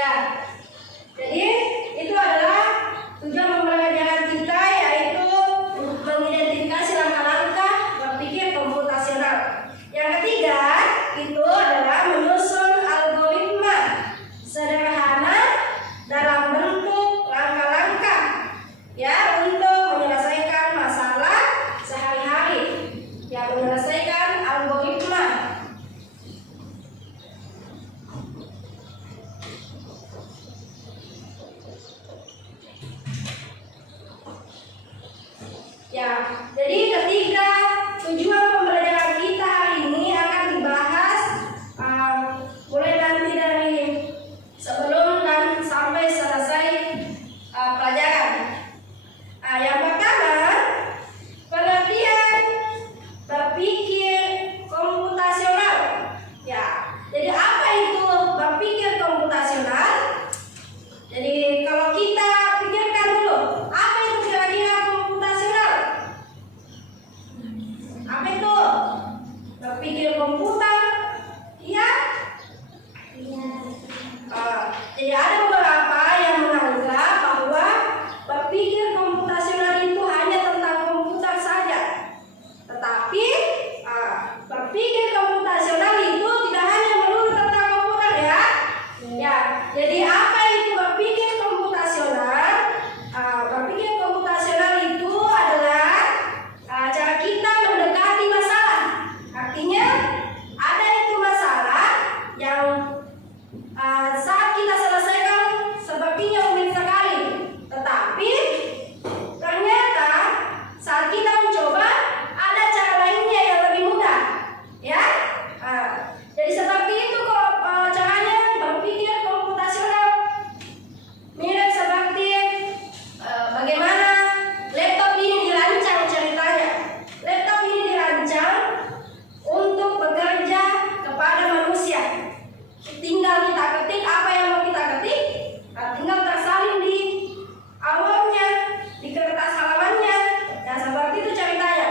Ya, jadi itu adalah tujuan pembelajaran kita, yaitu mengidentifikasi langkah-langkah berpikir komputasional. Yang ketiga itu adalah menyusun algoritma sederhana dalam bentuk langkah-langkah ya untuk menyelesaikan masalah sehari-hari. Ya, menyelesaikan algoritma. Ya, jadi ketiga tujuan pembelajaran kita hari ini akan dibahas mulai nanti dari sebelum dan sampai selesai pelajaran. Yang pertama, pengertian berpikir komputasional. Ya, jadi apa itu berpikir komputasional? Jadi kalau kita pikirkan dulu, apa itu kira-kira komputasional? Apa itu? Berpikir komputer? Iya? Jadi ada beberapa yang menganggap bahwa berpikir komputasional itu hanya tentang komputer saja. Tetapi berpikir komputasional itu tidak hanya melulu tentang komputer ya. Ya, jadi apa itu berpikir komputasional? Berpikir komputasional itu adalah cara kita mendekati masalah. Artinya ada itu masalah yang saat kita selesaikan sepertinya rumit sekali, tetapi ternyata saat kita mencoba ada cara lainnya yang lebih mudah, ya. Jadi seperti itu kok caranya berpikir komputasional. Mirip seperti bagaimana laptop ini dirancang ceritanya. Laptop ini dirancang untuk bekerja kepada manusia. Tinggal kita ketik apa yang mau kita ketik, tinggal tersalin di awalnya, di kertas halamannya. Ya, seperti itu ceritanya.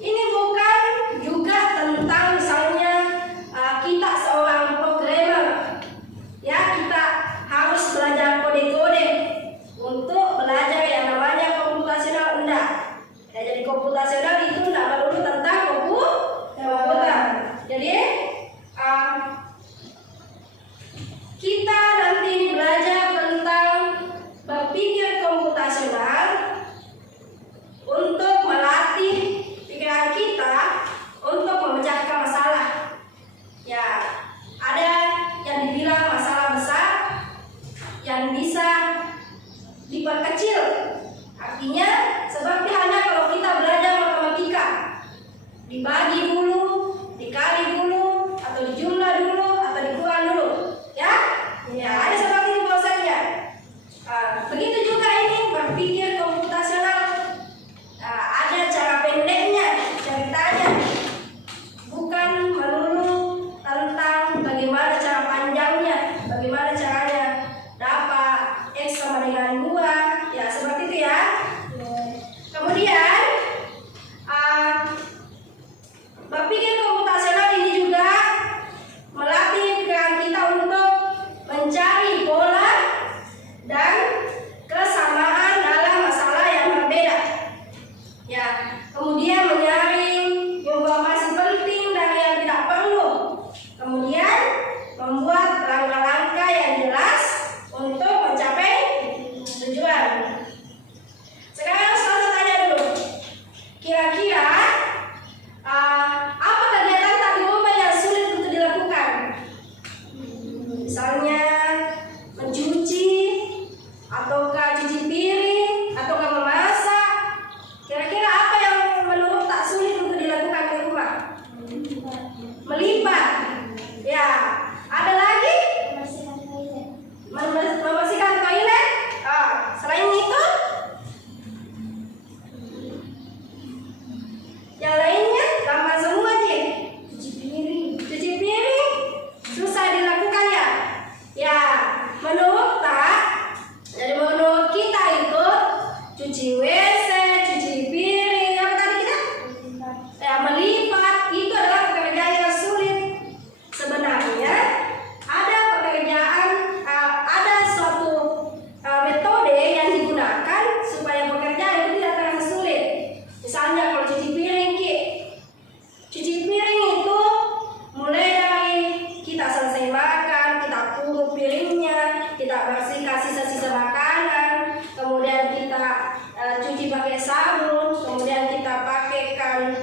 Ini bukan juga tentang misalnya kita seorang programmer. Ya, kita harus belajar kode-kode untuk belajar yang namanya komputasional, enggak. Ya, jadi komputasional itu enggak melulu tentang komputer. Jadi kita nanti ini belajar tentang berpikir komputasional untuk melatih pikiran kita untuk memecahkan masalah. Ya, ada yang dibilang masalah besar yang bisa diperkecil. Artinya seperti halnya kalau kita belajar matematika, dibagi dulu, dikali dulu, atau dijumlah dulu, atau dikurang dulu, ya. Ya, ada seperti itu prosesnya. Begitu juga ini berpikir komputasional. Ada cara pendeknya, ceritanya, bukan melulu tentang bagaimana cara panjangnya, bagaimana caranya dapat X sama dengan 2, ya seperti itu ya. Kemudian berpikir komputasional ini juga melatih pikiran kita untuk mencari pola dan kesamaan dalam masalah yang berbeda. Ya, kemudian menyaring informasi penting dari yang tidak perlu. Kemudian membuat langkah-langkah yang jelas untuk mencapai tujuan. Sekarang saya tanya dulu, kira-kira apa kegiatan tadi rumah yang sulit untuk dilakukan? Misalnya mencuci, ataukah cuci piring, ataukah memasak. Kira-kira apa yang menurut tak sulit untuk dilakukan di rumah? Melipat. Ya, ada lagi? Membersihkan toilet. Selain itu, yang lainnya gampang semua sih. Cuci piring susah dilakukan ya. Ya, piringnya, kita bersihkan sisa-sisa makanan, kemudian kita cuci pakai sabun, kemudian kita pakaikan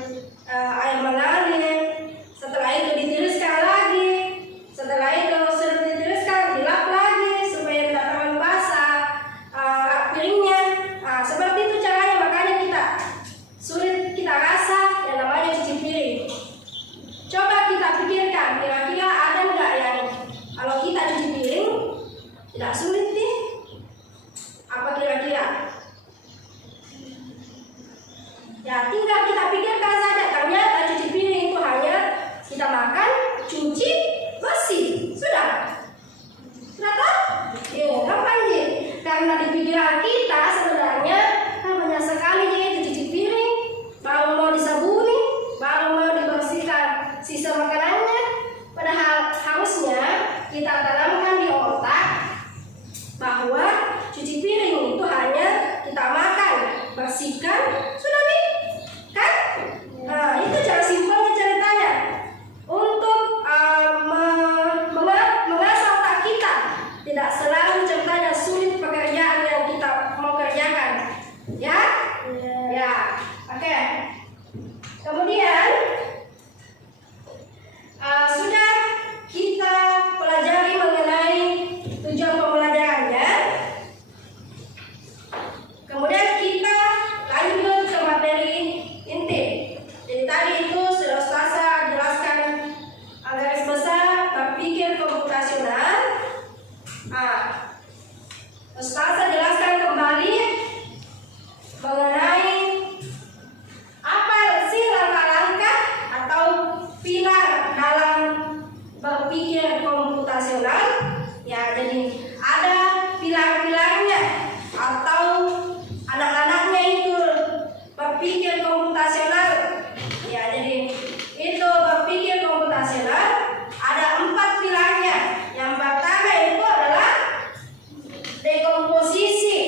air mengalir. Setelah itu ditiriskan lagi. Setelah itu sudah ditiriskan, dilap lagi supaya tidak terlalu basah piringnya. Seperti itu caranya, makanya kita sulit kita rasa yang namanya cuci piring. Coba kita pikirkan, kira-kira ada nggak yang kalau kita cuci piring tidak sulit nih? Apa kira-kira? Ya, tinggal kita pikirkan saja. Ternyata cuci piring itu hanya kita makan, cuci, bersih, sudah. Sudah tahu? Gampang sih. Karena di pikiran kita sebenarnya banyak sekali itu cuci piring, baru mau disabuni, baru mau dibersihkan sisa makanannya. Padahal harusnya kita tanamkan di otak bahwa cuci piring itu hanya kita makan, bersihkan, sudah nih, kan? Nah, itu cara simpelnya ceritanya untuk mengasah otak kita. Tidak selalu ceritanya sulit pekerjaan yang kita mau kerjakan, ya? Ya, oke. Kemudian sudah kita pelajari mengenai tujuan pembelajarannya. Kemudian kita lanjut ke materi inti. Jadi tadi itu sudah Ustazah jelaskan garis besar berpikir komputasional. Ustazah jelaskan kembali mengenai apa sih langkah-langkah atau pilar dalam berpikir komputasional. Ya, jadi ada pilar-pilarnya atau anak-anaknya itu berpikir komputasional. Ya, jadi itu berpikir komputasional ada 4 pilarnya. Yang pertama itu adalah dekomposisi.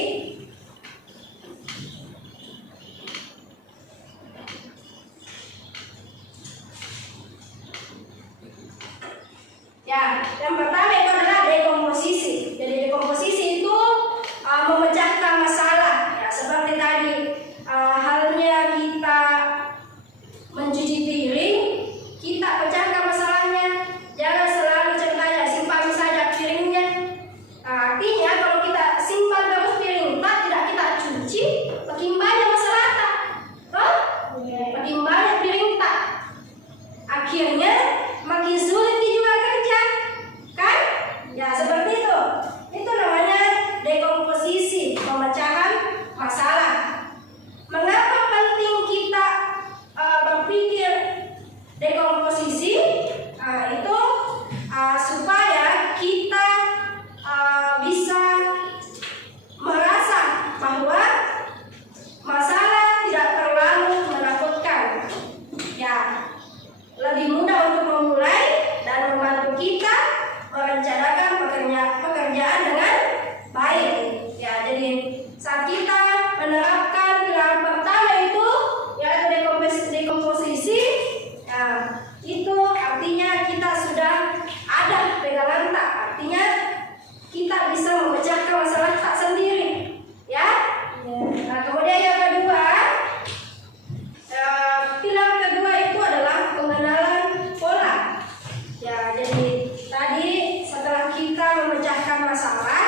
Ya, yang pertama itu adalah dekomposisi. Jadi dekomposisi itu memecahkan masalah. Ya, seperti tadi halnya kita mencuci piring, kita pecahkan masalahnya. Jangan selalu ceritanya simpan saja piringnya. Artinya kalau kita simpan terus piring, tidak kita cuci, makin banyak masalah tak? Makin banyak piring tak? Akhirnya makin sulit juga kerja, kan? Ya, seperti itu. Itu namanya dekomposisi, pemecahan masalah. Mengapa penting kita berpikir dekomposisi? Itu supaya kita bisa merasa bahwa masalah tidak terlalu menakutkan. Ya, lebih mudah untuk memulai dan membantu kita merencanakan pekerjaan dengan baik. Ya, jadi saat kita menerapkan pilar pertama itu yaitu dekomposisi, nah, itu artinya kita sudah ada pegangan tak, artinya kita bisa memecahkan masalah tak sendiri, ya. Nah, kemudian yang kedua, pilar kedua itu adalah pengenalan pola. Ya, jadi tadi setelah kita memecahkan masalah,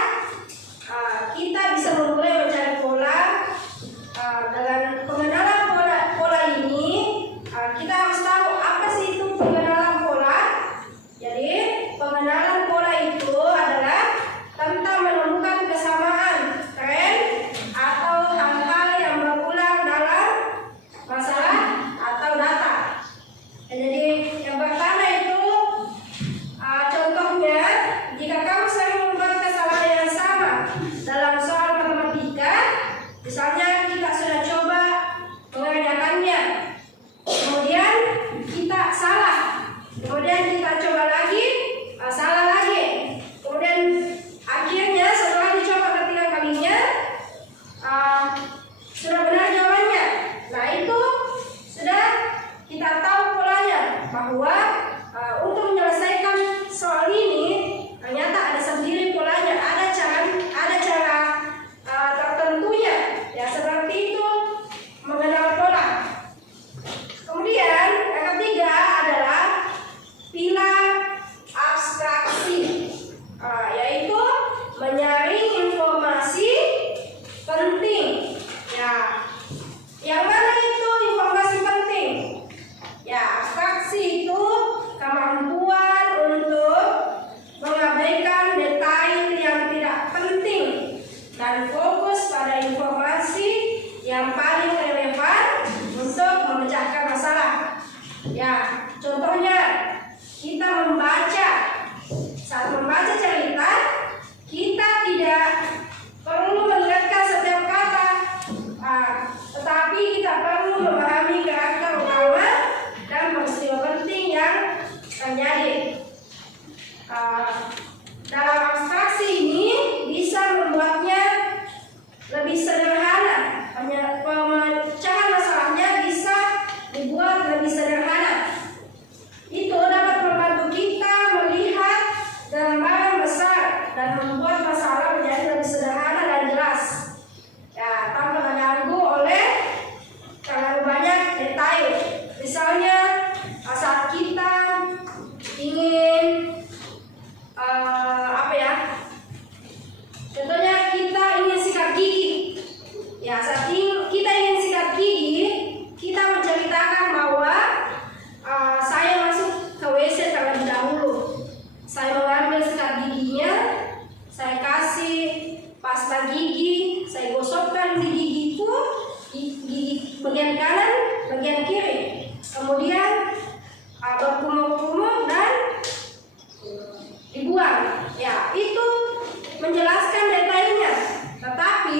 menjelaskan detailnya, tetapi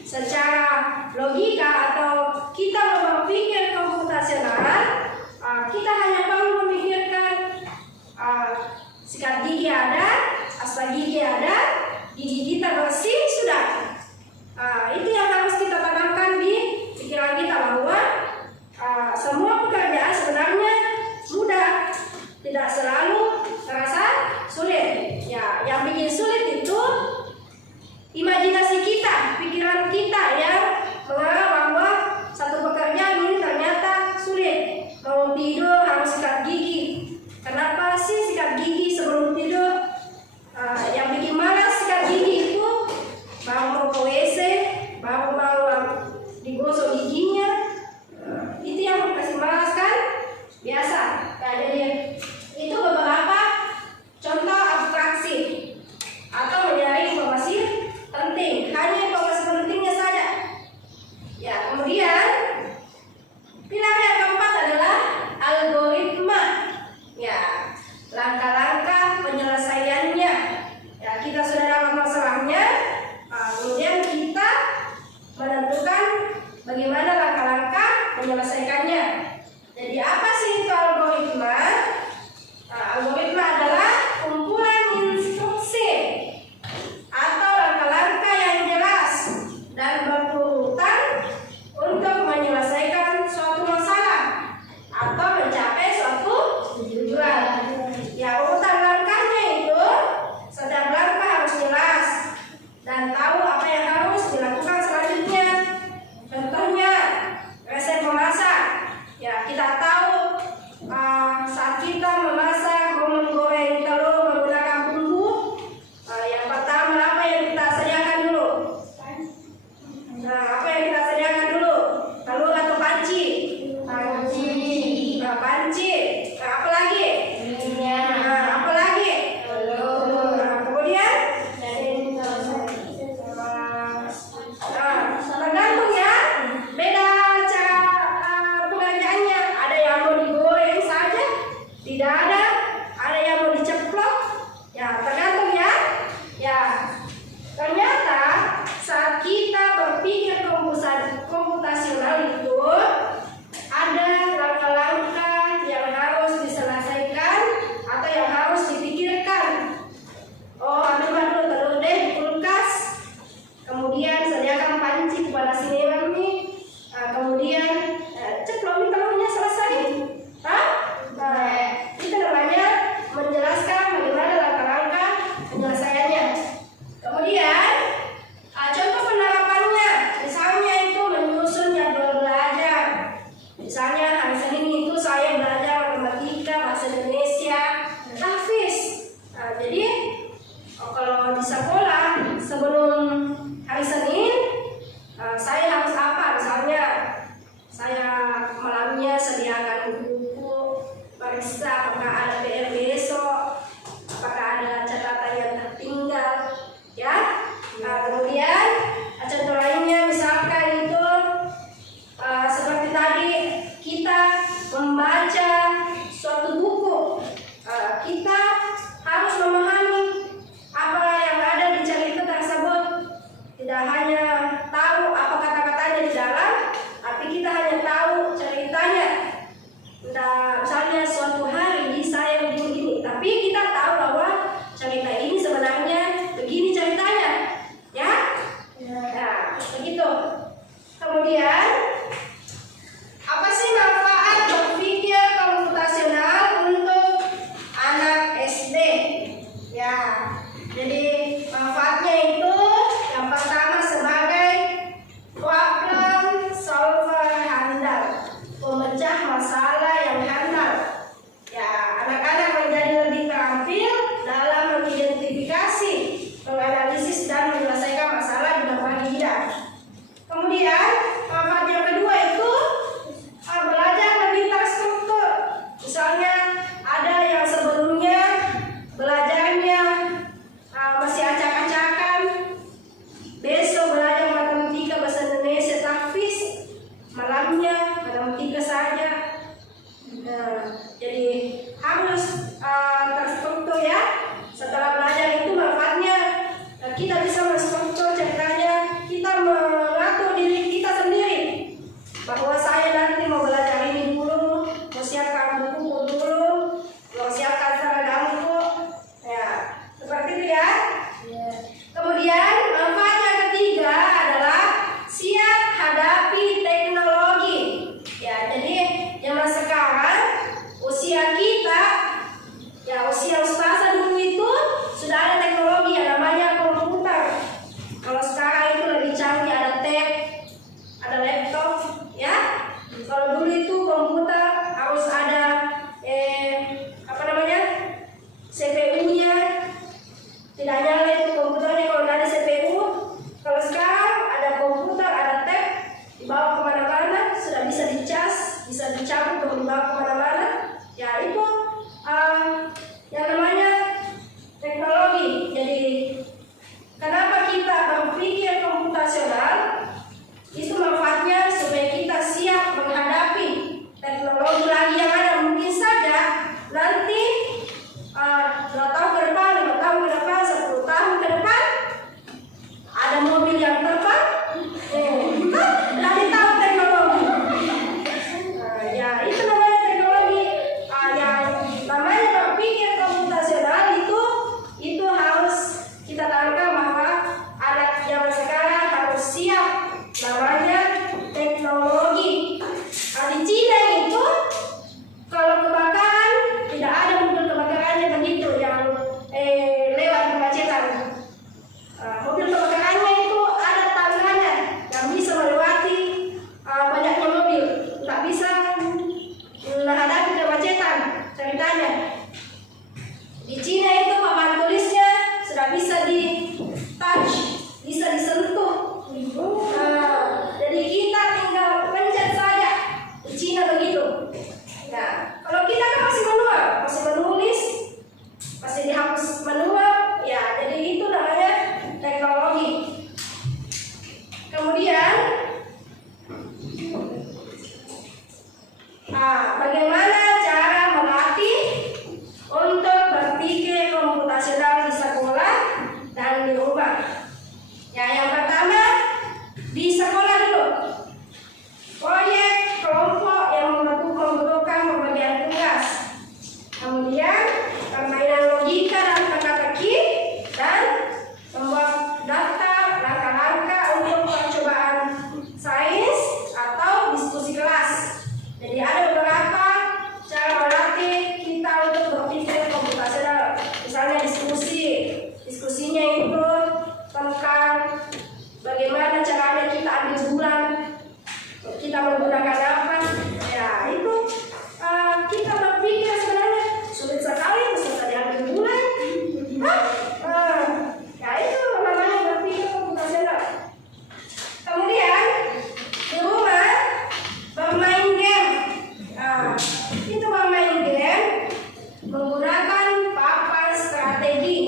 secara logika atau kita berpikir komputasional, kita hanya perlu memikirkan sikat gigi ada, pasta gigi ada, gigi kita bersih sudah. Itu yang harus kita tanamkan di pikiran kita, bahwa semua pekerjaan sebenarnya mudah, tidak selalu terasa sulit. Ya, yang bikin sulit itu imajinasi kita, pikiran kita yang mengarah bahwa satu pekerjaan ini ternyata sulit. Mau tidur harus sikat gigi. Kenapa sih sikat gigi sebelum tidur? Yang bikin malas sikat gigi itu baru mau ke WC, baru mau digosok giginya. Itu yang kasih malas kan? Biasa. Nah, jadi itu beberapa contoh abstraksi atau mencari informasi penting, hanya informasi pentingnya saja. Ya, kemudian pilar yang keempat adalah algoritma. Ya, langkah-langkah penyelesaiannya. Ya, kita sudah dapat masalahnya, kemudian kita menentukan bagaimana langkah-langkah menyelesaikannya. Jadi apa sih itu algoritma? Algoritma adalah kumpulan instruksi atau langkah-langkah yang jelas dan berurutan untuk menyelesaikan suatu masalah atau mencapai suatu tujuan. Ya, urutan langkahnya itu setiap langkah harus jelas dan tahu apa yang harus dilakukan selanjutnya. Contohnya resep memasak. Ya, kita tahu saat kita memasak mau menggoreng telur menggunakan bumbu, yang pertama apa yang kita sediakan dulu? Apa yang kita sediakan dulu? Telur atau panci? Panci. Panci. Apa lagi? Apa lagi? Telur. Kemudian? Tergantung ya, beda cara pengerjaannya. Ada yang mau digoreng saja, tidak ada yang mau diceplok. Ya, tergantung ya. Ya, ternyata saat kita berpikir komputasional itu ada langkah-langkah yang harus diselesaikan atau yang harus dipikirkan. Ambil dulu telur deh di kulkas, kemudian sediakan panci kepada si Nenek nih, kemudian ceplok nih telurnya, selesai. Itu namanya menjelaskan bagaimana langkah-langkah penyelesaiannya. Kemudian contoh penerapannya, misalnya itu menyusun jadwal belajar. Misalnya hari Senin itu saya belajar matematika, bahasa Indonesia, Hafiz. Jadi kalau di sekolah sebelum hari Senin saya harus apa? Misalnya saya malamnya sediakan buku, periksa apakah ada PR besok, apakah ada catatan yang tertinggal, ya. Kemudian contoh lainnya misalkan itu seperti tadi kita membaca suatu buku, kita harus memahami apa yang ada di cerita tersebut, tidak hanya tahu apa kata kita bisa menstruktur ceritanya, kita mengatur diri kita sendiri bahwa saya nanti mau belajar ini dulu, mau siapkan buku dulu, mau siapkan seragamku, ya seperti itu ya. Kemudian manfaat yang ketiga adalah siap hadapi teknologi. Ya, jadi zaman sekarang usia kita, ya usia ustazah dulu itu sudah ada teknologi yang namanya komputer. Kalau sekarang itu lebih canggih, ada tab, ada laptop, ya. Kalau dulu itu komputer harus ada CPU-nya, tidak nyala itu komputernya kalau nggak ada CPU. Kalau sekarang ada komputer, ada tab, dibawa kemana-mana, sudah bisa dicas, bisa dicabut kalau dibawa kemana-mana. Ya itu yang namanya teknologi. Jadi kenapa kita berpikir komputasional? Itu manfaatnya supaya kita siap menghadapi teknologi lagi yang ada. Mungkin saja nanti 2 tahun ke depan, 5 tahun ke depan, 10 tahun ke depan ada mobil yang terbang, nanti tahu teknologi. Ya itu namanya teknologi. Yang namanya berpikir komputasional itu harus kita tangkap bahwa anak zaman sekarang harus siap namanya teknologi. Di Cina itu kalau kebakaran tidak ada mobil kebakarannya begitu yang lewat kemacetan. Mobil kebakarannya itu ada tangannya yang bisa melewati banyaknya mobil, nggak bisa menghadapi kemacetan ceritanya. Di Cina itu papan tulisnya sudah bisa di touch, bisa disentuh. Jadi kita tinggal pencet saja. Di Cina begitu. Nah, kalau kita kan masih manual, masih menulis, masih dihapus manual, ya jadi itu namanya teknologi. Kemudian, bagaimana cara melatih untuk berpikir komputasional di sekolah dan di rumah? Ya, yang pertama di sekolah dulu. Proyek kelompok yang membutuhkan pembagian tugas. Kemudian permainan logika dan teka-teki dan membuat daftar langkah-langkah untuk percobaan sains atau diskusi kelas. Jadi ada beberapa cara melatih kita untuk berpikir komputasional. Misalnya diskusinya itu tentang bagaimana caranya kita ambil bulan, kita menggunakan apa. Ya itu kita berpikir sebenarnya sulit sekali bisa diambil bulan. Ya itu namanya berpikir komputasional. Kemudian di rumah bermain game. Itu bermain game menggunakan papan strategi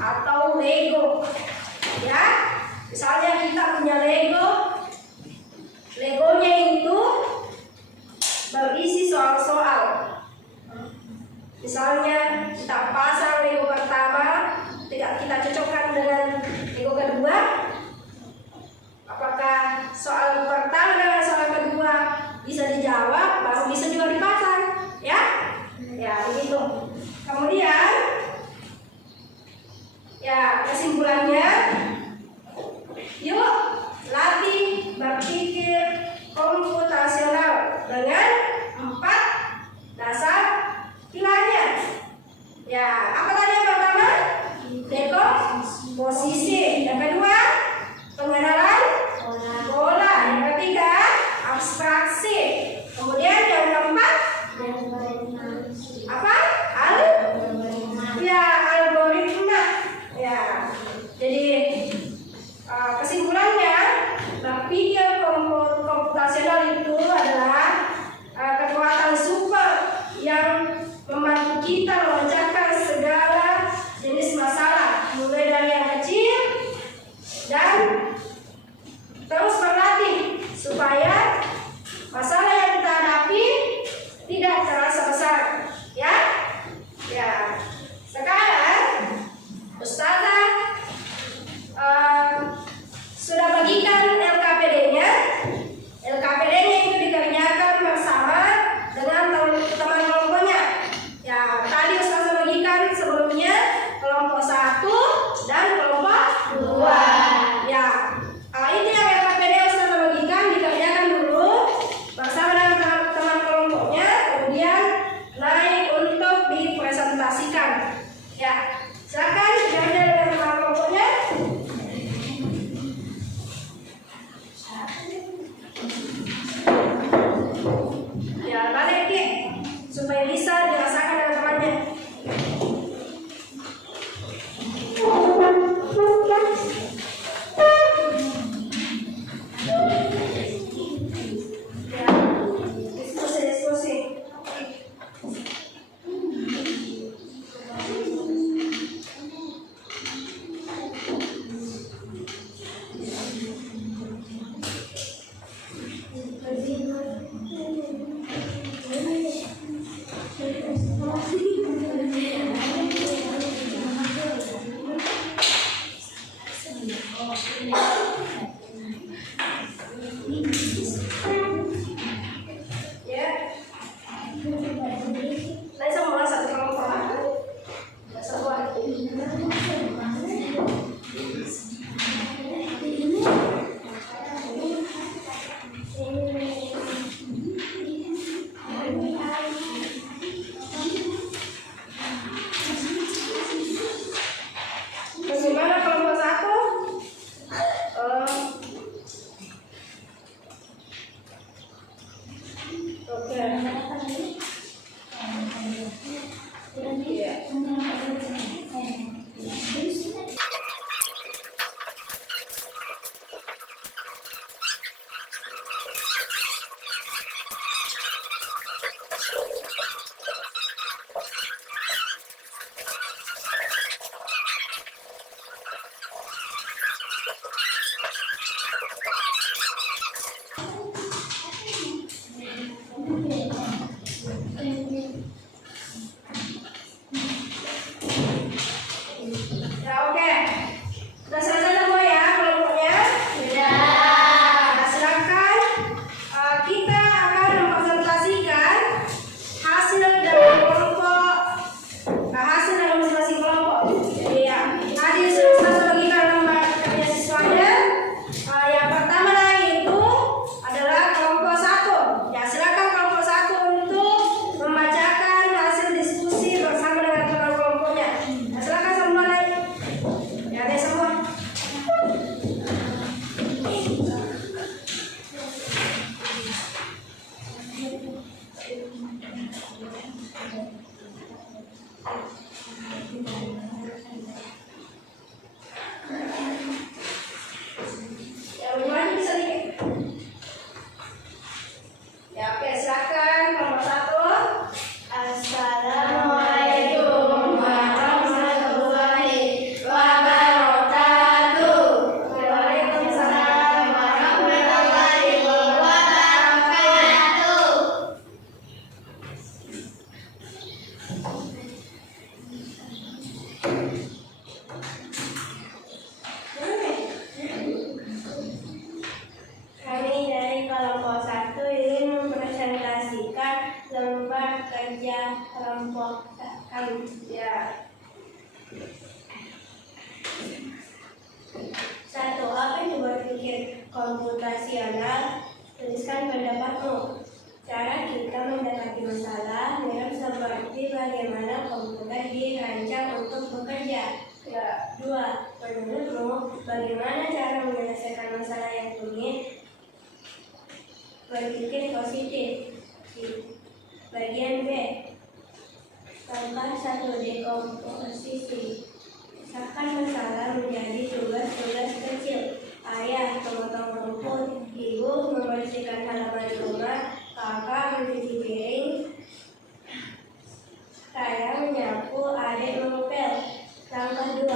atau Lego. Ya, misalnya kita punya Legonya itu berisi soal-soal. Misalnya kita pasang Lego pertama, tidak kita cocokkan dengan Lego kedua. Apakah soal pertama dengan soal kedua bisa dijawab, baru bisa juga dipasang, ya? Ya begitu. Kemudian, ya kesimpulannya, yuk latih berpikir komputasional dengan 4 dasar pilarnya. Ya, apa tadi yang pertama? Dekomposisi. Yang kedua, pengenalan pola. Yang ketiga, abstraksi. Kemudian yang keempat, apa? Algoritma. Ya, jadi kesimpulannya, berpikir komputasional itu adalah kekuatan super yang membantu kita memecahkan segala jenis masalah, mulai dari yang kecil dan terus berlatih supaya masalah yang kita hadapi tidak terasa besar. Ya, sekarang Ustazah Ya. Nah, semua satu kelompok. Semua. Bagaimana kelompok satu? Oke. Ya, oke. Sudah selesai semua ya kelompoknya? Nah, silakan kita akan mempresentasikan hasil dari kelompok, hasil dari masing-masing kelompok. Iya. Tadi sudah bagikan nomor kerja siswanya. Yang pertama itu adalah kelompok satu. Ya, silakan kelompok satu untuk membacakan hasil diskusi bersama dengan kelompoknya. Nah, silakan semua naik. Ya, ada semua. Ya, bagaimana bisa dikit? Ya, oke, silakan kelompok satu. Assalamualaikum warahmatullahi wabarakatuh. Waalaikumsalam. Warahmatullahi wabarakatuh. Kami dari kelompok satu ingin mempresentasikan lembar kerja kelompok kami. Ya. Satu, apa itu berpikir komputasional? Tuliskan pendapatmu. Cara kita mendapati masalah dengan seperti bagaimana komputer dirancang untuk bekerja. Ya. Dua, menurutmu bagaimana cara menyelesaikan masalah yang rumit? Berpikir positif. Bagian B. Langkah 1, dekomposisi. Pisahkan masalah menjadi tugas-tugas kecil. Ayah memotong rumput, ibu membersihkan halaman rumah, kakak mencuci piring, saya menyapu, adik mengepel. Langkah 2.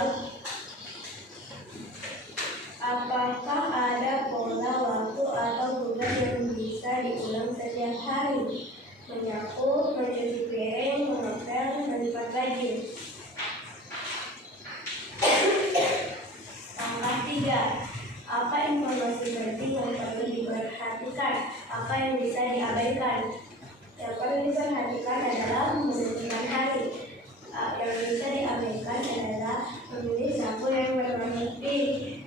Apakah ada pola waktu atau tugas yang bisa diulang setiap hari? Menyapu, mencuci piring, mengepel, melipat baju. Langkah 3. Apa informasi penting yang perlu diperhatikan? Apa yang bisa diabaikan? Yang perlu diperhatikan adalah menentukan hari. Yang bisa diabaikan adalah memilih sapu yang berwarna pink.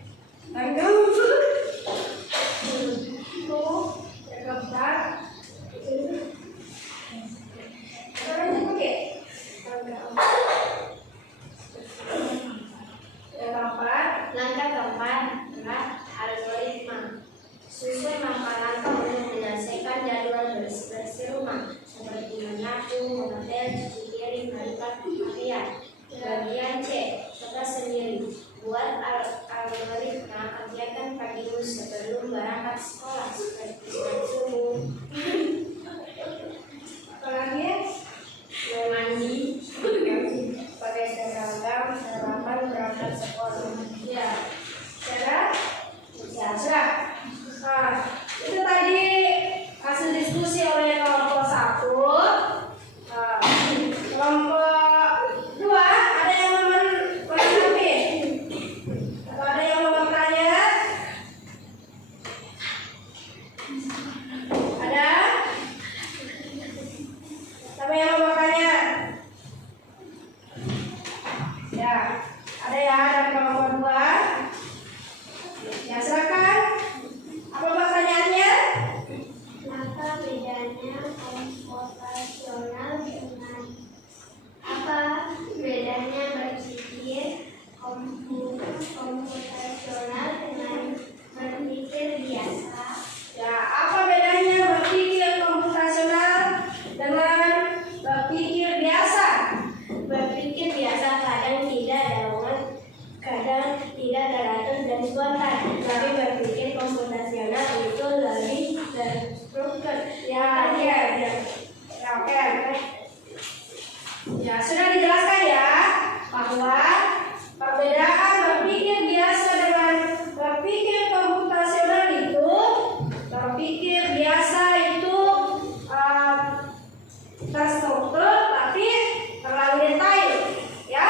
Langkah keempat adalah algoritma. Susun langkah-langkah untuk menyelesaikan jadwal bersih-bersih rumah seperti menyapu, mengepel, cuci piring, melipat pakaian. Bagian C, coba sendiri. Buat algoritma kegiatan pagimu sebelum berangkat sekolah seperti sholat subuh. Apalagi? Mandi, pakai seragam, sarapan, berangkat sekolah. Ya. Cara? Ya, sudah. Nah, itu tadi hasil diskusi oleh kelompok satu. Kelompok dua, ada yang menanggapi? Atau ada yang mau bertanya? teratur dan spontan, tapi berpikir komputasional itu lebih terstruktur. Ya, oke. Ya, sudah dijelaskan ya bahwa perbedaan berpikir biasa dengan berpikir komputasional itu, berpikir biasa itu terstruktur tapi terlalu detail, ya.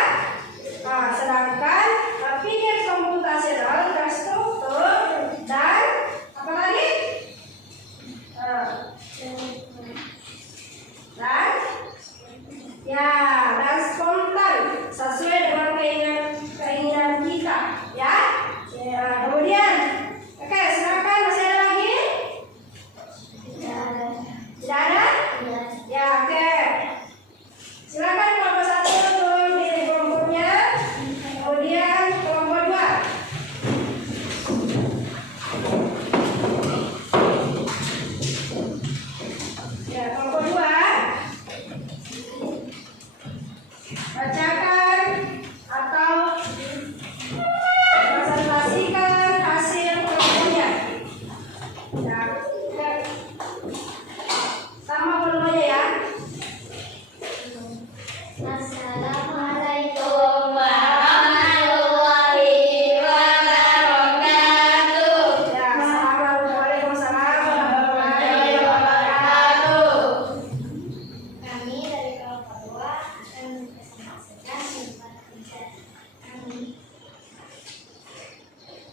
Nah, sedangkan berpikir komputasional terstruktur dan apa lagi? Dan spontan sesuai dengan keinginan kita, ya. Kemudian, oke, silakan, masih ada lagi? Tidak ada? Ya, oke. Silakan kelompok 1 turun di kelompoknya. Kemudian kelompok 2. Ya, kelompok 2. Bacakan atau presentasikan hasil kelompoknya. Ya, sama volume ya. Assalamualaikum warahmatullahi wabarakatuh. Ya, Waalaikumsalam warahmatullahi wabarakatuh. Kami dari kelompok 2 akan mempresentasikan sifat kerja kami.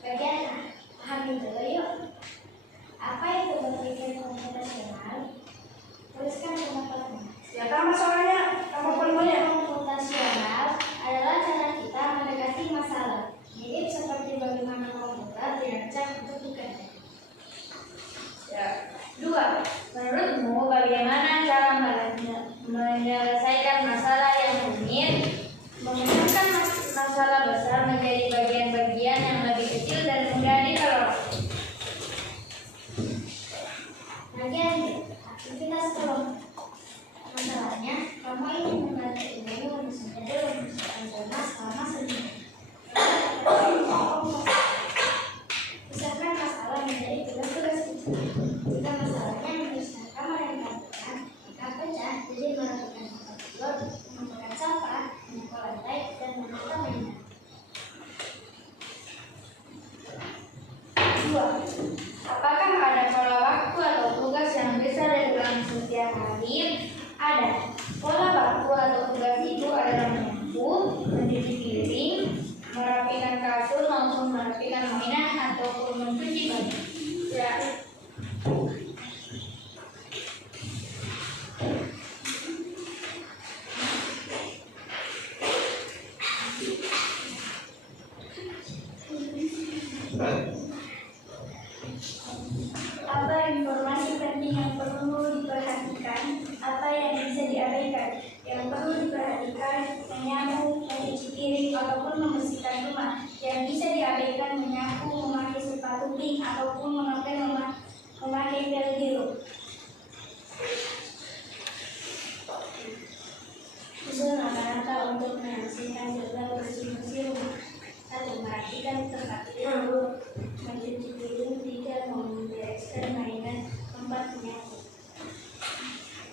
Bagian A, pahami dulu yuk. Apa itu berpikir komputasional? Tuliskan pendapatnya. Ya, tambah soalnya, tambah volumenya. Komputasional adalah cara kita mendekati masalah, mirip seperti bagaimana komputer dirancang untuk bekerja. Ya, 2. Menurutmu bagaimana cara menyelesaikan masalah yang rumit? Memecahkan masalah besar menjadi bagian-bagian yang lebih kecil dan mudah dikelola. Bagian B, aktivitas kelompok. Masalahnya, kamu ingin membantu ibumu menyelesaikan zona selama seminggu. Pisahkan masalah menjadi tugas-tugas kecil. Jika masalahnya menyusahkan kamar yang berantakan, maka pecah jadi merapikan tempat tidur, mengumpulkan sampah, menyapu lantai, dan menata mainan. 2. Apakah ada pola waktu atau tugas yang bisa diulang setiap hari? Ada. Pola waktu atau tugas itu adalah menyapu, mencuci piring, merapikan kasur maupun merapikan mainan ataupun mencuci baju. Ya. Apa informasi penting yang perlu diperhatikan? Apa yang bisa diabaikan? Yang perlu diperhatikan, menyapu, mencuci piring, ataupun membersihkan rumah. Yang bisa diabaikan, menyapu, memakai sepatu pink, ataupun memakai pel biru. Susun rata-rata untuk menyelesaikan jadwal bersih-bersih rumah. 1. Merapikan tempat tidur, mencuci piring. 3. Membereskan mainan. 4. Menyapu.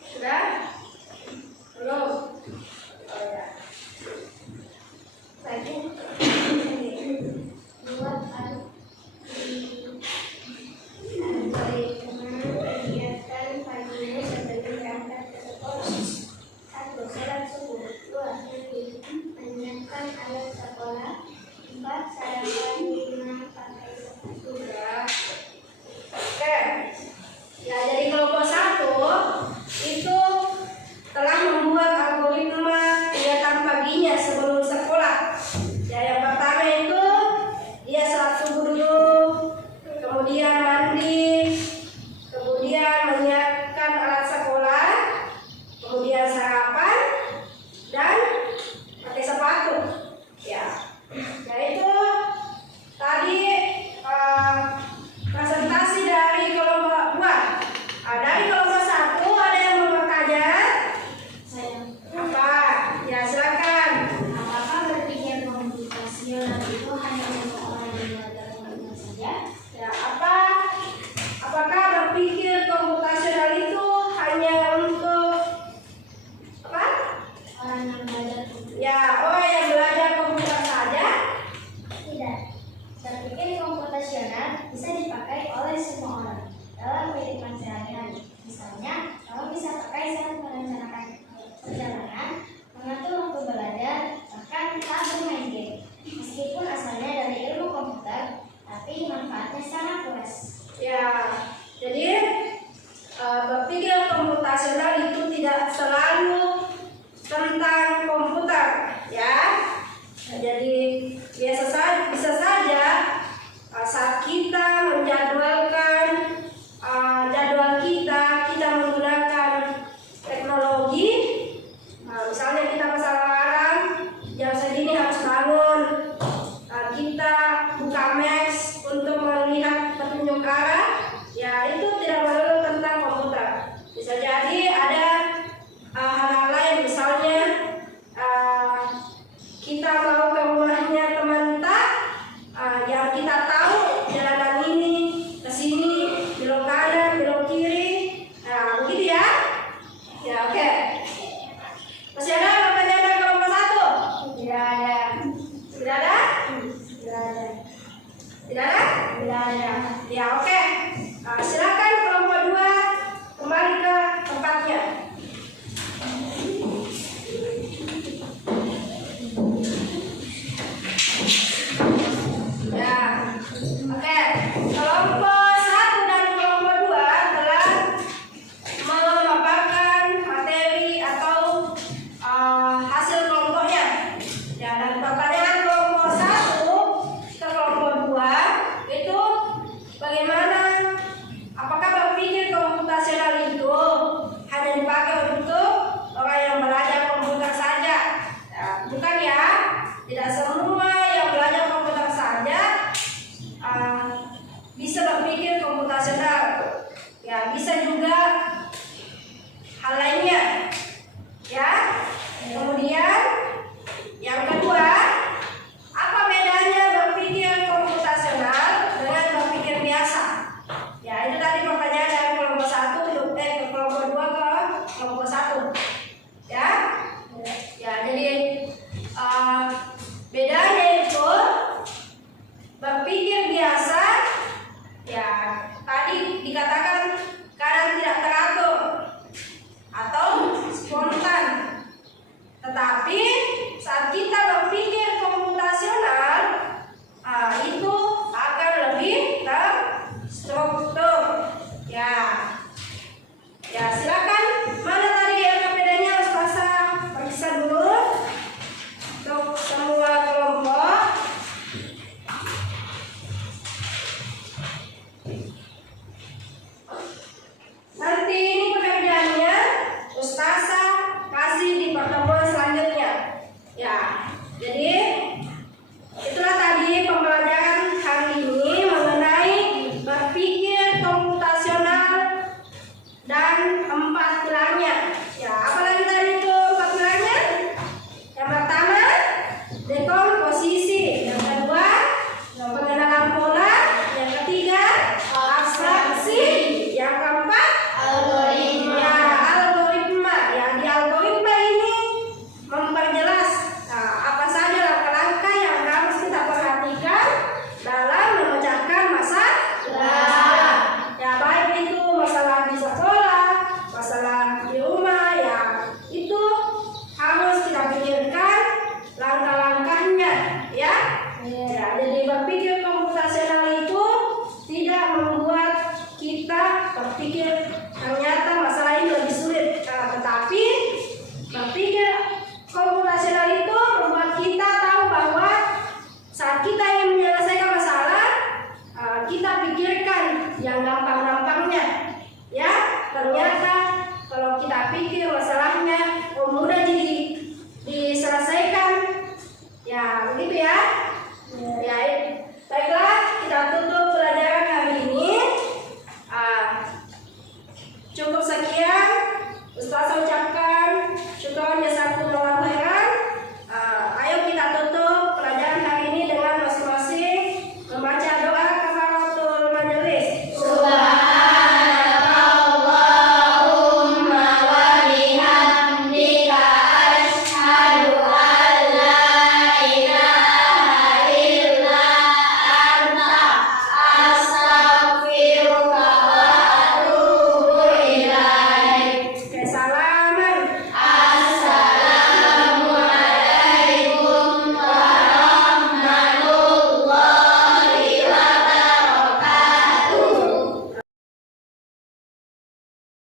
Sudah? Belum? Oh ya. Lagi. 2. Kegiatan paginya sebelum berangkat ke sekolah. 1. Sholat subuh. 2. Menyiapkan alat sekolah. 4. Sarapan. 5. Pakai sepatu. Ya. Oke. Ya, jadi kelompok Berpikir komputasional bisa dipakai oleh semua orang dalam kehidupan sehari-hari. Misalnya, kamu bisa pakai saat merencanakan perjalanan, mengatur waktu belajar, bahkan saat bermain game. Meskipun asalnya dari ilmu komputer, tapi manfaatnya sangat luas. Ya, jadi berpikir komputasional itu tidak selalu tentang komputer, ya. Nah, jadi bisa saja saat kita menjadwalkan jadwal kita menggunakan teknologi. Misalnya kita pasang alarm jam segini harus bangun, kita buka Maps untuk melihat petunjuk arah, ya itu tidak melulu tentang komputer. Bisa jadi ada hal-hal lain, misalnya kita mau ke rumahnya teman kita, yang kita tahu jalanan ini ke sini, belok kanan, belok kiri, nah begitu ya. Ya oke. Masih ada pertanyaan dari kelompok 1? Tidak ada. Tidak ada? Tidak ada. Tidak ada? Tidak ada. Ya oke.